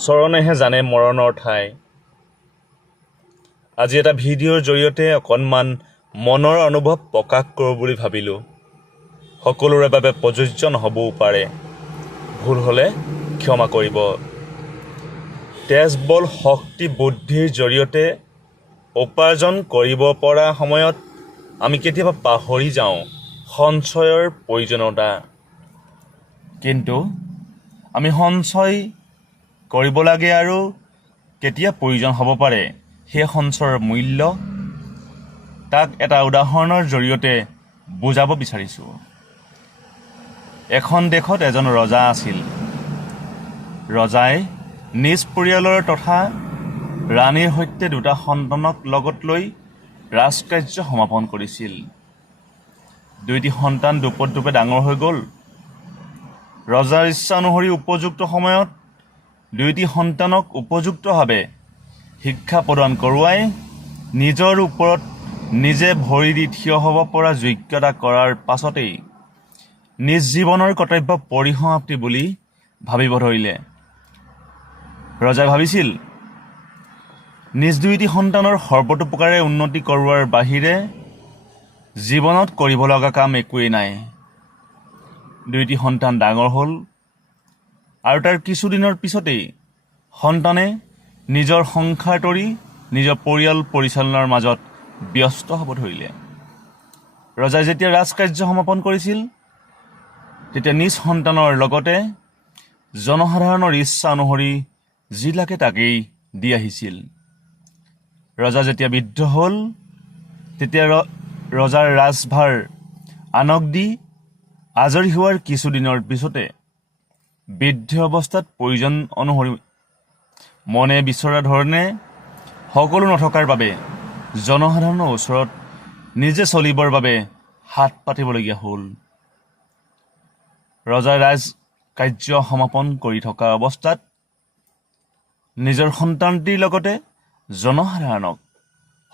চৰণেহে জানে মৰণৰ ঠাই। আজি এটা ভিডিঅ'ৰ জৰিয়তে অকণমান মনৰ অনুভৱ প্ৰকাশ কৰোঁ বুলি ভাবিলোঁ। সকলোৰে বাবে প্ৰযোজ্য নহ'বও পাৰে। ভুল হ'লে ক্ষমা কৰিব। তেজ বল শক্তি বুদ্ধিৰ জৰিয়তে উপাৰ্জন কৰিব পৰা সময়ত আমি কেতিয়াবা পাহৰি যাওঁ সঞ্চয়ৰ প্ৰয়োজনীয়তা। কিন্তু আমি সঞ্চয় কৰিব লাগে আৰু কেতিয়া প্ৰয়োজন হ'ব পাৰে সেই সঞ্চয়ৰ মূল্য তাক এটা উদাহৰণৰ জৰিয়তে বুজাব বিচাৰিছোঁ। এখন দেশত এজন ৰজা আছিল। ৰজাই নিজ পৰিয়ালৰ তথা ৰাণীৰ সৈতে দুটা সন্তানক লগত লৈ ৰাজকাৰ্য সমাপন কৰিছিল। দুইটি সন্তান দুপত দুপে ডাঙৰ হৈ গ'ল। ৰজাৰ ইচ্ছা অনুসৰি উপযুক্ত সময়ত দুয়োটি সন্তানক উপযুক্তভাৱে শিক্ষা প্ৰদান কৰোৱাই নিজৰ ওপৰত নিজে ভৰি দি থিয় হ'ব পৰা যোগ্যতা কৰাৰ পাছতেই নিজ জীৱনৰ কৰ্তব্য পৰিসমাপ্তি বুলি ভাবিব ধৰিলে। ৰজাই ভাবিছিল, নিজ দুয়োটি সন্তানৰ সৰ্বতোপ্ৰকাৰে উন্নতি কৰোৱাৰ বাহিৰে জীৱনত কৰিব লগা কাম একোৱেই নাই। দুয়োটি সন্তান ডাঙৰ হ'ল আৰু তাৰ কিছুদিনৰ পিছতেই সন্তানে নিজৰ সংসাৰ তৰি নিজৰ পৰিয়াল পৰিচালনাৰ মাজত ব্যস্ত হ'ব ধৰিলে। ৰজাই যেতিয়া ৰাজকাৰ্য সমাপন কৰিছিল তেতিয়া নিজ সন্তানৰ লগতে জনসাধাৰণৰ ইচ্ছা অনুসৰি যি লাগে তাকেই দি আহিছিল। ৰজা যেতিয়া বৃদ্ধ হ'ল তেতিয়া ৰজাৰ ৰাজভাৰ আনক দি আজৰি হোৱাৰ কিছুদিনৰ পিছতে বৃদ্ধ অৱস্থাত প্ৰয়োজন অনুসৰি মনে বিচৰা ধৰণে সকলো নথকাৰ বাবে জনসাধাৰণৰ ওচৰত নিজে চলিবৰ বাবে হাত পাতিবলগীয়া হ'ল। ৰজাই ৰাজ কাৰ্য সমাপন কৰি থকা অৱস্থাত নিজৰ সন্তানটিৰ লগতে জনসাধাৰণক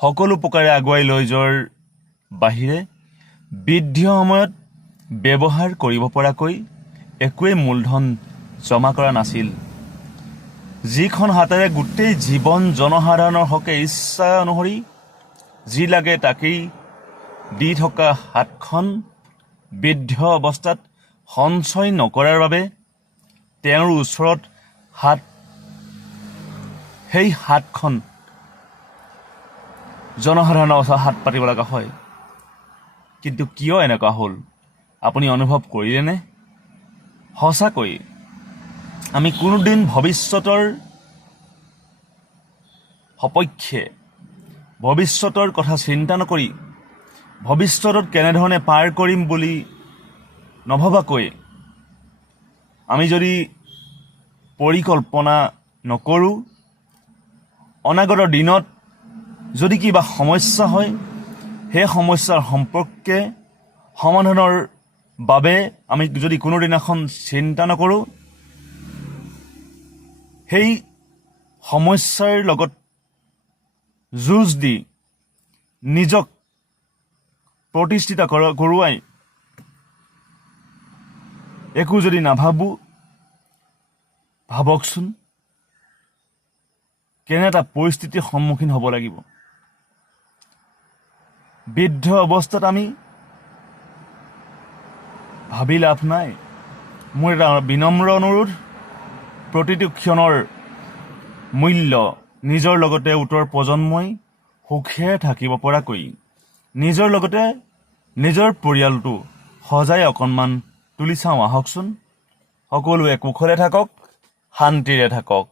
সকলো প্ৰকাৰে আগুৱাই লৈ যোৱাৰ বাহিৰে বৃদ্ধি সময়ত ব্যৱহাৰ কৰিব পৰাকৈ একোৱেই মূলধন জমা কৰা নাছিল। যিখন হাতেৰে গোটেই জীৱন জনসাধাৰণৰ হকে ইচ্ছা অনুসৰি যি লাগে তাকেই দি থকা হাতখন বৃদ্ধ অৱস্থাত সঞ্চয় নকৰাৰ বাবে তেওঁৰ ওচৰত হাত সেই হাতখন জনসাধাৰণৰ ওচৰত হাত পাতিব লগা হয়। কিন্তু কিয় এনেকুৱা হ'ল? আপুনি অনুভৱ কৰিলেনে? সঁচাকৈ আমি কোনোদিন ভৱিষ্যতৰ সপক্ষে ভৱিষ্যতৰ কথা চিন্তা নকৰি ভৱিষ্যতত কেনেধৰণে পাৰ কৰিম বুলি নভবাকৈ আমি যদি পৰিকল্পনা নকৰোঁ, অনাগত দিনত যদি কিবা সমস্যা হয়, সেই সমস্যাৰ সম্পৰ্কে সমাধানৰ বাবে আমি যদি কোনোদিনাখন চিন্তা নকৰোঁ সেই সমস্যাৰ লগত যুঁজ দি নিজক প্ৰতিষ্ঠিত কৰ- কৰোৱাই একো যদি নাভাবোঁ ভাবকচোন কেনে এটা পৰিস্থিতিৰ সন্মুখীন হ'ব লাগিব। বৃদ্ধ অৱস্থাত আমি ভাবি লাভ নাই। মোৰ এটা বিনম্ৰ অনুৰোধ প্ৰতিটো ক্ষণৰ মূল্য নিজৰ লগতে উত্তৰ প্ৰজন্মই সুখে থাকিব পৰাকৈ নিজৰ লগতে নিজৰ পৰিয়ালটো সজাই অকণমান তুলি চাওঁ। আহকচোন। সকলোৱে কুশলে থাকক শান্তিৰে থাকক।